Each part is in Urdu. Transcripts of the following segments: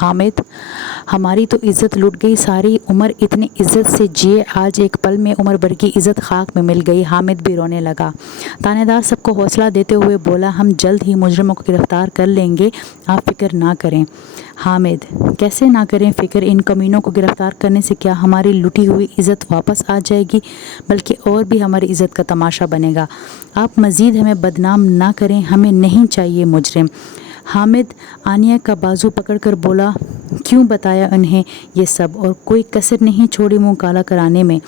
حامد، ہماری تو عزت لٹ گئی، ساری عمر اتنی عزت سے جیے، آج ایک پل میں عمر بھر کی عزت خاک میں مل گئی۔ حامد بھی رونے لگا۔ تانے دار سب کو حوصلہ دیتے ہوئے بولا، ہم جلد ہی مجرموں کو گرفتار کر لیں گے، آپ فکر نہ کریں۔ حامد، کیسے نہ کریں فکر؟ ان کمینوں کو گرفتار کرنے سے کیا ہماری لٹی ہوئی عزت واپس آ جائے گی، بلکہ اور بھی ہماری عزت کا تماشا بنے گا۔ آپ مزید ہمیں بدنام نہ کریں، ہمیں نہیں چاہیے مجرم۔ حامد آنیہ کا بازو پکڑ کر بولا، کیوں بتایا انہیں یہ سب، اور کوئی کسر نہیں چھوڑی منہ کالا کرانے میں۔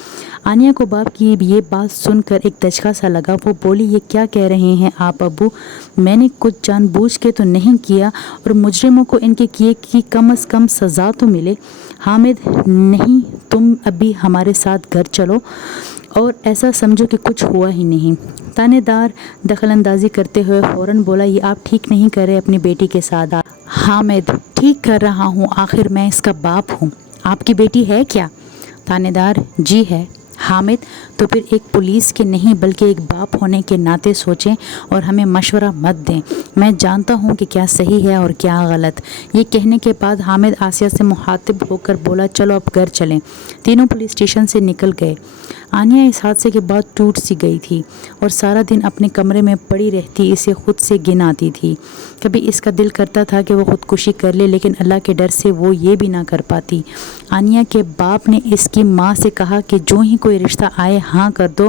آنیہ کو باپ کی یہ بات سن کر ایک دھچکا سا لگا۔ وہ بولی، یہ کیا کہہ رہے ہیں آپ ابو؟ میں نے کچھ جان بوجھ کے تو نہیں کیا، اور مجرموں کو ان کے کیے کی کم از کم سزا تو ملے۔ حامد، نہیں، تم ابھی ہمارے ساتھ گھر چلو اور ایسا سمجھو کہ کچھ ہوا ہی نہیں۔ تانے دار دخل اندازی کرتے ہوئے فوراً بولا، یہ آپ ٹھیک نہیں کر رہے اپنی بیٹی کے ساتھ۔ حامد، ٹھیک کر رہا ہوں، آخر میں اس کا باپ ہوں۔ آپ کی بیٹی ہے کیا؟ تانے دار، جی ہے۔ حامد، تو پھر ایک پولیس کے نہیں بلکہ ایک باپ ہونے کے ناطے سوچیں اور ہمیں مشورہ مت دیں۔ میں جانتا ہوں کہ کیا صحیح ہے اور کیا غلط۔ یہ کہنے کے بعد حامد آسیہ سے مخاطب ہو کر بولا، چلو اب گھر چلیں۔ تینوں پولیس اسٹیشن سے نکل گئے۔ آنیہ اس حادثے کے بعد ٹوٹ سی گئی تھی اور سارا دن اپنے کمرے میں پڑی رہتی، اسے خود سے گن آتی تھی۔ کبھی اس کا دل کرتا تھا کہ وہ خودکشی کر لے، لیکن اللہ کے ڈر سے وہ یہ بھی نہ کر پاتی۔ آنیہ کے باپ نے اس کی ماں سے کہا کہ جو ہی کوئی رشتہ آئے ہاں کر دو،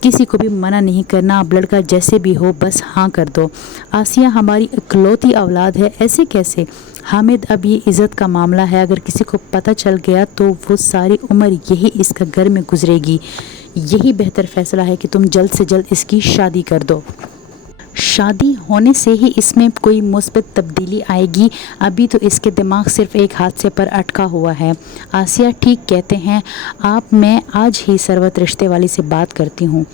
کسی کو بھی منع نہیں کرنا، اب لڑکا جیسے بھی ہو بس ہاں کر دو۔ آسیہ ہماری اکلوتی اولاد ہے، ایسے کیسے؟ حامد، اب یہ عزت کا معاملہ ہے، اگر کسی کو پتہ چل گیا تو وہ ساری عمر یہی اس کا گھر میں گزرے گی۔ یہی بہتر فیصلہ ہے کہ تم جلد سے جلد اس کی شادی کر دو۔ شادی ہونے سے ہی اس میں کوئی مثبت تبدیلی آئے گی، ابھی تو اس کے دماغ صرف ایک حادثے پر اٹکا ہوا ہے۔ آسیہ ٹھیک کہتے ہیں آپ، میں آج ہی ثروت رشتے والی سے بات کرتی ہوں۔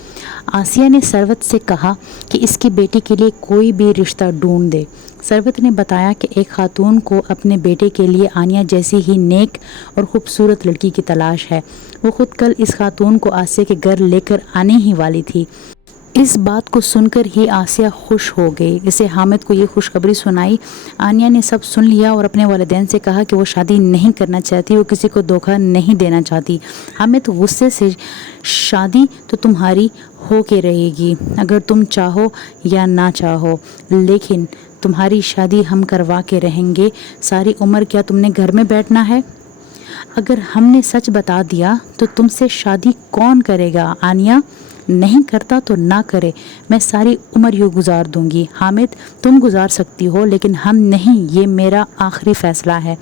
آسیہ نے ثروت سے کہا کہ اس کی بیٹی کے لیے کوئی بھی رشتہ ڈھونڈ دے۔ ثروت نے بتایا کہ ایک خاتون کو اپنے بیٹے کے لیے آنیہ جیسی ہی نیک اور خوبصورت لڑکی کی تلاش ہے۔ وہ خود کل اس خاتون کو آسیہ کے گھر لے کر آنے ہی والی تھی۔ اس بات کو سن کر ہی آسیہ خوش ہو گئی۔ اسے حامد کو یہ خوشخبری سنائی۔ آنیہ نے سب سن لیا اور اپنے والدین سے کہا کہ وہ شادی نہیں کرنا چاہتی، وہ کسی کو دھوکہ نہیں دینا چاہتی۔ حامد غصے سے، شادی تو تمہاری ہو کے رہے گی، اگر تم چاہو یا نہ چاہو، لیکن تمہاری شادی ہم کروا کے رہیں گے ساری عمر۔ کیا تم نے گھر میں بیٹھنا ہے؟ اگر ہم نے سچ بتا دیا تو تم سے شادی کون کرے گا؟ آنیہ، نہیں کرتا تو نہ کرے، میں ساری عمر یوں گزار دوں گی۔ حامد، تم گزار سکتی ہو لیکن ہم نہیں، یہ میرا آخری فیصلہ ہے۔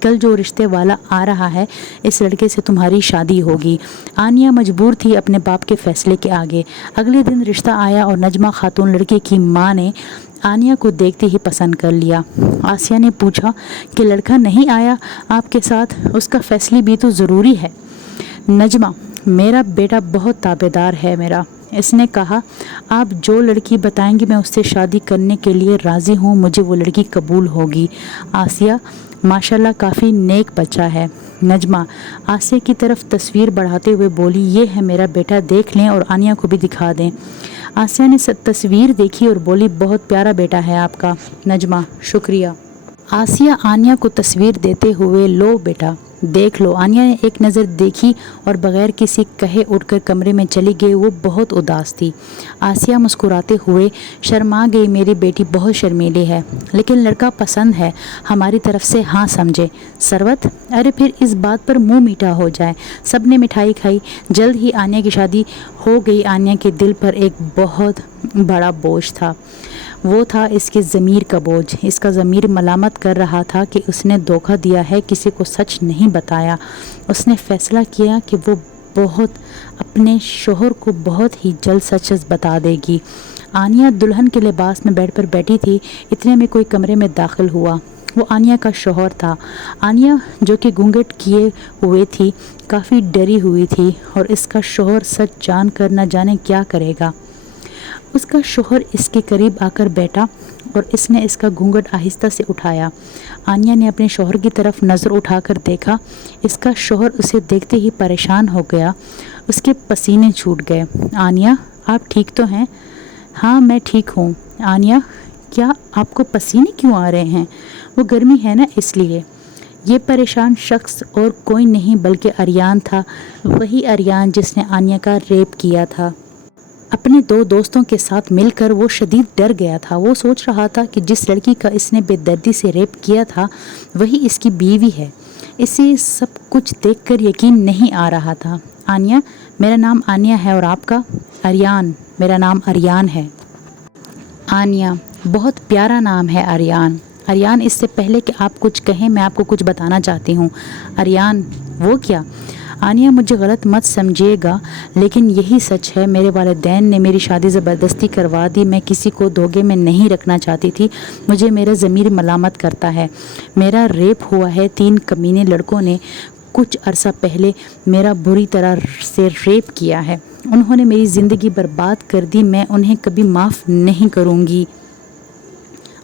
کل جو رشتے والا آ رہا ہے اس لڑکے سے تمہاری شادی ہوگی۔ آنیہ مجبور تھی اپنے باپ کے فیصلے کے آگے۔ اگلے دن رشتہ آیا اور نجمہ خاتون لڑکے کی ماں نے آنیہ کو دیکھتے ہی پسند کر لیا۔ آسیہ نے پوچھا کہ لڑکا نہیں آیا آپ کے ساتھ؟ اس کا فیصلہ بھی تو ضروری ہے۔ نجمہ، میرا بیٹا بہت تابعدار ہے میرا، اس نے کہا آپ جو لڑکی بتائیں گی میں اس سے شادی کرنے کے لیے راضی ہوں، مجھے وہ لڑکی قبول ہوگی۔ آسیہ، ماشاءاللہ کافی نیک بچہ ہے۔ نجمہ آسیہ کی طرف تصویر بڑھاتے ہوئے بولی، یہ ہے میرا بیٹا، دیکھ لیں اور آنیہ کو بھی دکھا دیں۔ آسیہ نے تصویر دیکھی اور بولی، بہت پیارا بیٹا ہے آپ کا۔ نجمہ، شکریہ۔ آسیہ آنیہ کو تصویر دیتے ہوئے، لو بیٹا دیکھ لو۔ آنیہ نے ایک نظر دیکھی اور بغیر کسی کہے اٹھ کر کمرے میں چلی گئی۔ وہ بہت اداس تھی۔ آسیہ مسکراتے ہوئے، شرما گئی، میری بیٹی بہت شرمیلی ہے، لیکن لڑکا پسند ہے، ہماری طرف سے ہاں سمجھے۔ ثروت، ارے پھر اس بات پر منہ میٹھا ہو جائے۔ سب نے مٹھائی کھائی۔ جلد ہی آنیہ کی شادی ہو گئی۔ آنیہ کے دل پر ایک بہت بڑا بوجھ تھا، وہ تھا اس کے ضمیر کا بوجھ۔ اس کا ضمیر ملامت کر رہا تھا کہ اس نے دھوکہ دیا ہے، کسی کو سچ نہیں بتایا۔ اس نے فیصلہ کیا کہ وہ اپنے شوہر کو بہت ہی جلد سچ بتا دے گی۔ آنیہ دلہن کے لباس میں بیڈ پر بیٹھی تھی، اتنے میں کوئی کمرے میں داخل ہوا۔ وہ آنیہ کا شوہر تھا۔ آنیہ جو کہ گھونگھٹ کیے ہوئے تھی، کافی ڈری ہوئی تھی، اور اس کا شوہر سچ جان کر نہ جانے کیا کرے گا۔ اس کا شوہر اس کے قریب آ کر بیٹھا اور اس نے اس کا گھونگھٹ آہستہ سے اٹھایا۔ آنیہ نے اپنے شوہر کی طرف نظر اٹھا کر دیکھا۔ اس کا شوہر اسے دیکھتے ہی پریشان ہو گیا، اس کے پسینے چھوٹ گئے۔ آنیہ، آپ ٹھیک تو ہیں؟ ہاں میں ٹھیک ہوں۔ آنیہ، کیا آپ کو پسینے کیوں آ رہے ہیں؟ وہ گرمی ہے نا اس لیے۔ یہ پریشان شخص اور کوئی نہیں بلکہ اریان تھا، وہی اریان جس نے آنیا کا ریپ کیا تھا۔ اپنے 2 دوستوں کے ساتھ مل کر وہ شدید ڈر گیا تھا۔ وہ سوچ رہا تھا کہ جس لڑکی کا اس نے بے دردی سے ریپ کیا تھا وہی اس کی بیوی ہے۔ اسے سب کچھ دیکھ کر یقین نہیں آ رہا تھا۔ آنیا، میرا نام آنیا ہے اور آپ کا؟ اریان، میرا نام اریان ہے۔ آنیا، بہت پیارا نام ہے اریان۔ اریان، اس سے پہلے کہ آپ کچھ کہیں میں آپ کو کچھ بتانا چاہتی ہوں۔ اریان، وہ کیا؟ آنیا، مجھے غلط مت سمجھیے گا لیکن یہی سچ ہے، میرے والدین نے میری شادی زبردستی کروا دی۔ میں کسی کو دھوکے میں نہیں رکھنا چاہتی تھی، مجھے میرا ضمیر ملامت کرتا ہے۔ میرا ریپ ہوا ہے، 3 کمینے لڑکوں نے کچھ عرصہ پہلے میرا بری طرح سے ریپ کیا ہے۔ انہوں نے میری زندگی برباد کر دی، میں انہیں کبھی معاف نہیں کروں گی۔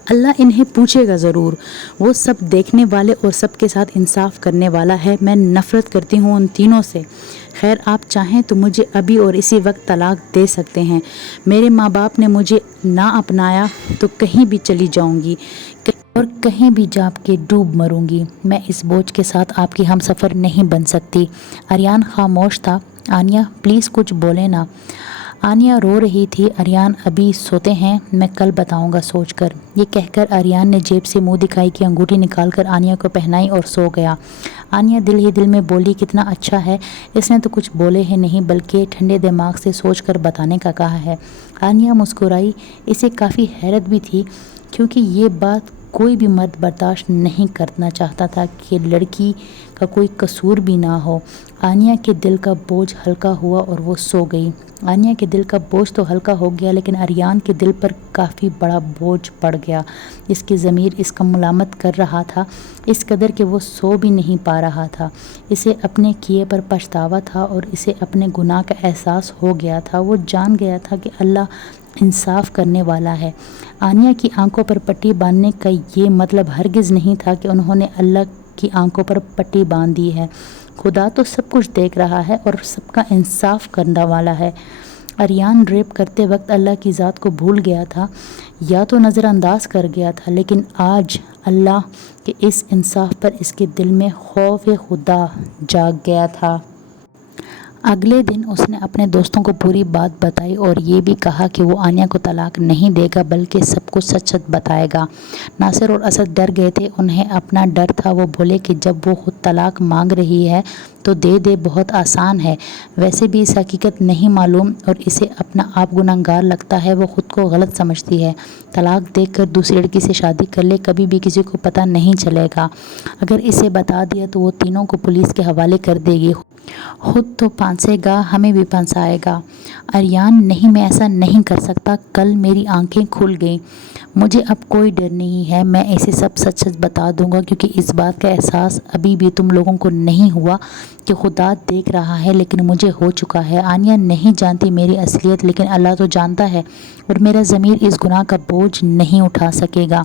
اللہ انہیں پوچھے گا ضرور، وہ سب دیکھنے والے اور سب کے ساتھ انصاف کرنے والا ہے۔ میں نفرت کرتی ہوں ان تینوں سے۔ خیر، آپ چاہیں تو مجھے ابھی اور اسی وقت طلاق دے سکتے ہیں۔ میرے ماں باپ نے مجھے نہ اپنایا تو کہیں بھی چلی جاؤں گی اور کہیں بھی جا کے ڈوب مروں گی۔ میں اس بوجھ کے ساتھ آپ کی ہم سفر نہیں بن سکتی۔ اریان خاموش تھا۔ آنیا، پلیز کچھ بولے نا۔ آنیا رو رہی تھی۔ اریان، ابھی سوتے ہیں، میں کل بتاؤں گا سوچ کر۔ یہ کہہ کر اریان نے جیب سے منہ دکھائی کی انگوٹھی نکال کر آنیا کو پہنائی اور سو گیا۔ آنیا دل ہی دل میں بولی، کتنا اچھا ہے، اس نے تو کچھ بولے ہی نہیں بلکہ ٹھنڈے دماغ سے سوچ کر بتانے کا کہا ہے۔ آنیا مسکرائی۔ اسے کافی حیرت بھی تھی کیونکہ یہ بات کوئی بھی مرد برداشت نہیں کرنا چاہتا تھا کہ لڑکی کا کوئی قصور بھی نہ ہو۔ آنیا کے دل کا بوجھ ہلکا ہوا اور وہ سو گئی۔ آنیا کے دل کا بوجھ تو ہلکا ہو گیا لیکن اریان کے دل پر کافی بڑا بوجھ پڑ گیا۔ اس کی ضمیر اس کا ملامت کر رہا تھا اس قدر کہ وہ سو بھی نہیں پا رہا تھا۔ اسے اپنے کیے پر پچھتاوا تھا اور اسے اپنے گناہ کا احساس ہو گیا تھا۔ وہ جان گیا تھا کہ اللہ انصاف کرنے والا ہے۔ آنیا کی آنکھوں پر پٹی باندھنے کا یہ مطلب ہرگز نہیں تھا کہ انہوں نے اللہ کی آنکھوں پر پٹی باندھ دی ہے۔ خدا تو سب کچھ دیکھ رہا ہے اور سب کا انصاف کرنے والا ہے۔ اریان ریپ کرتے وقت اللہ کی ذات کو بھول گیا تھا یا تو نظر انداز کر گیا تھا، لیکن آج اللہ کے اس انصاف پر اس کے دل میں خوف خدا جاگ گیا تھا۔ اگلے دن اس نے اپنے دوستوں کو پوری بات بتائی اور یہ بھی کہا کہ وہ آنیا کو طلاق نہیں دے گا بلکہ سب کچھ سچ سچ بتائے گا۔ ناصر اور اسد ڈر گئے تھے، انہیں اپنا ڈر تھا۔ وہ بولے کہ جب وہ خود طلاق مانگ رہی ہے تو دے دے، بہت آسان ہے، ویسے بھی اس حقیقت نہیں معلوم اور اسے اپنا آپ گنہگار لگتا ہے، وہ خود کو غلط سمجھتی ہے۔ طلاق دے کر دوسری لڑکی سے شادی کر لے، کبھی بھی کسی کو پتہ نہیں چلے گا۔ اگر اسے بتا دیا تو وہ تینوں کو پولیس کے حوالے کر دے گی، خود تو پھانسے گا، ہمیں بھی پھنسائے گا۔ اریان، نہیں، میں ایسا نہیں کر سکتا۔ کل میری آنکھیں کھل گئیں، مجھے اب کوئی ڈر نہیں ہے، میں اسے سب سچ سچ بتا دوں گا کیونکہ اس بات کا احساس ابھی بھی تم لوگوں کو نہیں ہوا کہ خدا دیکھ رہا ہے لیکن مجھے ہو چکا ہے۔ آنیا نہیں جانتی میری اصلیت لیکن اللہ تو جانتا ہے اور میرا ضمیر اس گناہ کا بوجھ نہیں اٹھا سکے گا۔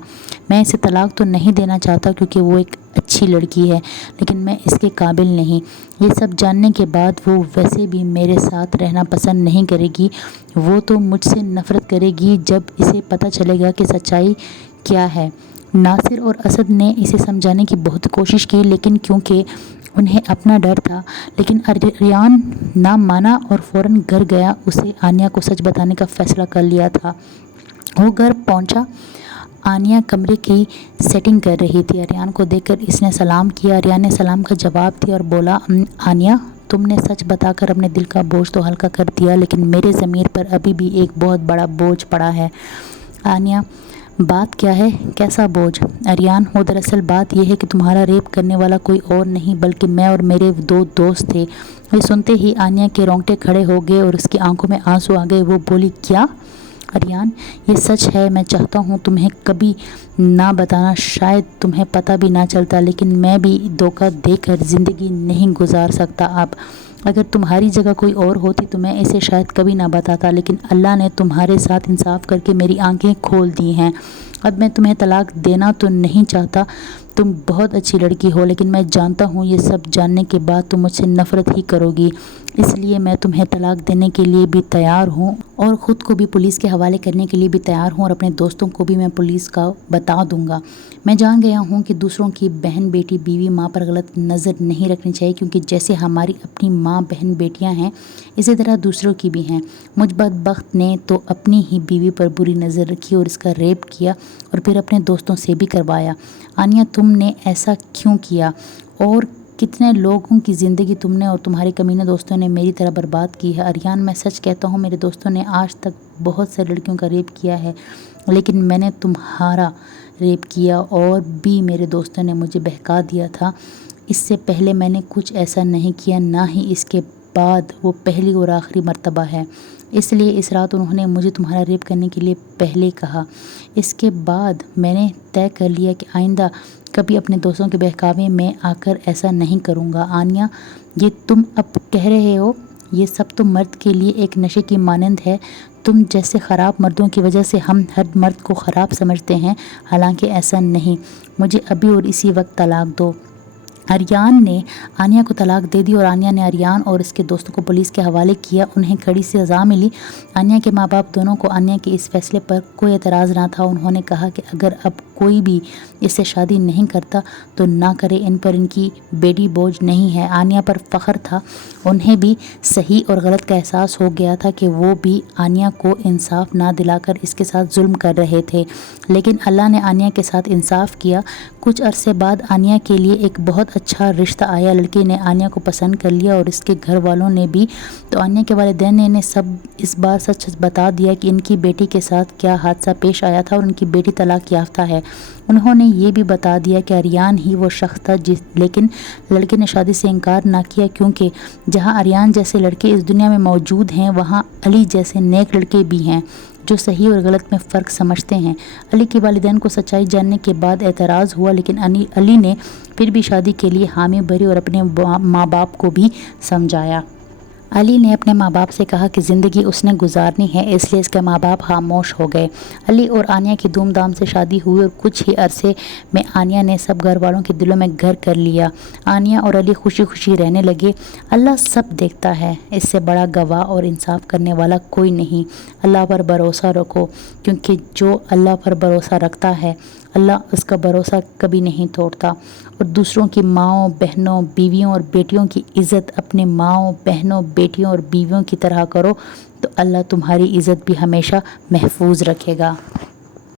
میں اسے طلاق تو نہیں دینا چاہتا کیونکہ وہ ایک اچھی لڑکی ہے لیکن میں اس کے قابل نہیں۔ یہ سب جاننے کے بعد وہ ویسے بھی میرے ساتھ رہنا پسند نہیں کرے گی، وہ تو مجھ سے نفرت کرے گی جب اسے پتہ چلے گا کہ سچائی کیا ہے۔ ناصر اور اسد نے اسے سمجھانے کی بہت کوشش کی لیکن کیونکہ انہیں اپنا ڈر تھا، لیکن اریان نہ مانا اور فوراً گھر گیا۔ اسے آنیا کو سچ بتانے کا فیصلہ کر لیا تھا۔ وہ گھر پہنچا، آنیا کمرے کی سیٹنگ کر رہی تھی۔ اریان کو دیکھ کر اس نے سلام کیا۔ اریان نے سلام کا جواب دیا اور بولا، آنیا، تم نے سچ بتا کر اپنے دل کا بوجھ تو ہلکا کر دیا لیکن میرے ضمیر پر ابھی بھی ایک بہت بڑا بوجھ پڑا ہے۔ آنیا، بات کیا ہے؟ کیسا بوجھ؟ اریان، وہ دراصل بات یہ ہے کہ تمہارا ریپ کرنے والا کوئی اور نہیں بلکہ میں اور میرے 2 دوست تھے۔ یہ سنتے ہی آنیا کے رونگٹے کھڑے ہو گئے اور اس کی آنکھوں میں آنسو آ گئے۔ وہ بولی، کیا؟ اریان، یہ سچ ہے، میں چاہتا ہوں تمہیں کبھی نہ بتانا، شاید تمہیں پتہ بھی نہ چلتا لیکن میں بھی دھوکہ دے کر زندگی نہیں گزار سکتا اب۔ اگر تمہاری جگہ کوئی اور ہوتی تو میں اسے شاید کبھی نہ بتاتا لیکن اللہ نے تمہارے ساتھ انصاف کر کے میری آنکھیں کھول دی ہیں۔ اب میں تمہیں طلاق دینا تو نہیں چاہتا، تم بہت اچھی لڑکی ہو، لیکن میں جانتا ہوں یہ سب جاننے کے بعد تم مجھ سے نفرت ہی کرو گی، اس لیے میں تمہیں طلاق دینے کے لیے بھی تیار ہوں اور خود کو بھی پولیس کے حوالے کرنے کے لیے بھی تیار ہوں، اور اپنے دوستوں کو بھی میں پولیس کا بتا دوں گا۔ میں جان گیا ہوں کہ دوسروں کی بہن بیٹی بیوی ماں پر غلط نظر نہیں رکھنی چاہیے، کیونکہ جیسے ہماری اپنی ماں بہن بیٹیاں ہیں اسی طرح دوسروں کی بھی ہیں۔ مجھ بدبخت نے تو اپنی ہی بیوی پر بری نظر رکھی اور اس کا ریپ کیا اور پھر اپنے دوستوں سے بھی کروایا۔ آنیہ، تم نے ایسا کیوں کیا؟ اور کتنے لوگوں کی زندگی تم نے اور تمہارے کمینے دوستوں نے میری طرح برباد کی ہے۔ آریان، میں سچ کہتا ہوں، میرے دوستوں نے آج تک بہت سے لڑکیوں کا ریپ کیا ہے، لیکن میں نے تمہارا ریپ کیا اور بھی میرے دوستوں نے مجھے بہکا دیا تھا۔ اس سے پہلے میں نے کچھ ایسا نہیں کیا، نہ ہی اس کے بعد، وہ پہلی اور آخری مرتبہ ہے۔ اس لیے اس رات انہوں نے مجھے تمہارا ریپ کرنے کے لیے پہلے کہا۔ اس کے بعد میں نے طے کر لیا کہ آئندہ کبھی اپنے دوستوں کے بہکاوے میں آ کر ایسا نہیں کروں گا۔ آنیہ، یہ تم اب کہہ رہے ہو یہ سب تو مرد کے لیے ایک نشے کی مانند ہے۔ تم جیسے خراب مردوں کی وجہ سے ہم ہر مرد کو خراب سمجھتے ہیں، حالانکہ ایسا نہیں۔ مجھے ابھی اور اسی وقت طلاق دو۔ آریان نے آنیہ کو طلاق دے دی اور آنیہ نے آریان اور اس کے دوستوں کو پولیس کے حوالے کیا۔ انہیں کڑی سزا ملی۔ آنیہ کے ماں باپ دونوں کو آنیہ کے اس فیصلے پر کوئی اعتراض نہ تھا۔ انہوں نے کہا کہ اگر اب کوئی بھی اس سے شادی نہیں کرتا تو نہ کرے، ان پر ان کی بیٹی بوجھ نہیں ہے۔ آنیہ پر فخر تھا، انہیں بھی صحیح اور غلط کا احساس ہو گیا تھا کہ وہ بھی آنیہ کو انصاف نہ دلا کر اس کے ساتھ ظلم کر رہے تھے، لیکن اللہ نے آنیہ کے ساتھ انصاف کیا۔ کچھ عرصے بعد آنیہ کے لیے ایک بہت اچھا رشتہ آیا۔ لڑکی نے آنیہ کو پسند کر لیا اور اس کے گھر والوں نے بھی۔ تو آنیہ کے والدین نے انہیں سب اس بار سچ بتا دیا کہ ان کی بیٹی کے ساتھ کیا حادثہ پیش آیا تھا اور ان کی بیٹی طلاق یافتہ ہے۔ انہوں نے یہ بھی بتا دیا کہ آریان ہی وہ شخص تھا، لیکن لڑکے نے شادی سے انکار نہ کیا، کیونکہ جہاں آریان جیسے لڑکے اس دنیا میں موجود ہیں وہاں علی جیسے نیک لڑکے بھی ہیں جو صحیح اور غلط میں فرق سمجھتے ہیں۔ علی کے والدین کو سچائی جاننے کے بعد اعتراض ہوا، لیکن علی نے پھر بھی شادی کے لیے حامی بھری اور اپنے ماں باپ کو بھی سمجھایا۔ علی نے اپنے ماں باپ سے کہا کہ زندگی اس نے گزارنی ہے، اس لیے اس کے ماں باپ خاموش ہو گئے۔ علی اور آنیہ کی دھوم دھام سے شادی ہوئی اور کچھ ہی عرصے میں آنیہ نے سب گھر والوں کے دلوں میں گھر کر لیا۔ آنیہ اور علی خوشی خوشی رہنے لگے۔ اللہ سب دیکھتا ہے، اس سے بڑا گواہ اور انصاف کرنے والا کوئی نہیں۔ اللہ پر بھروسہ رکھو، کیونکہ جو اللہ پر بھروسہ رکھتا ہے اللہ اس کا بھروسہ کبھی نہیں توڑتا۔ اور دوسروں کی ماؤں، بہنوں، بیویوں اور بیٹیوں کی عزت اپنے ماؤں، بہنوں، بیٹیوں اور بیویوں کی طرح کرو، تو اللہ تمہاری عزت بھی ہمیشہ محفوظ رکھے گا۔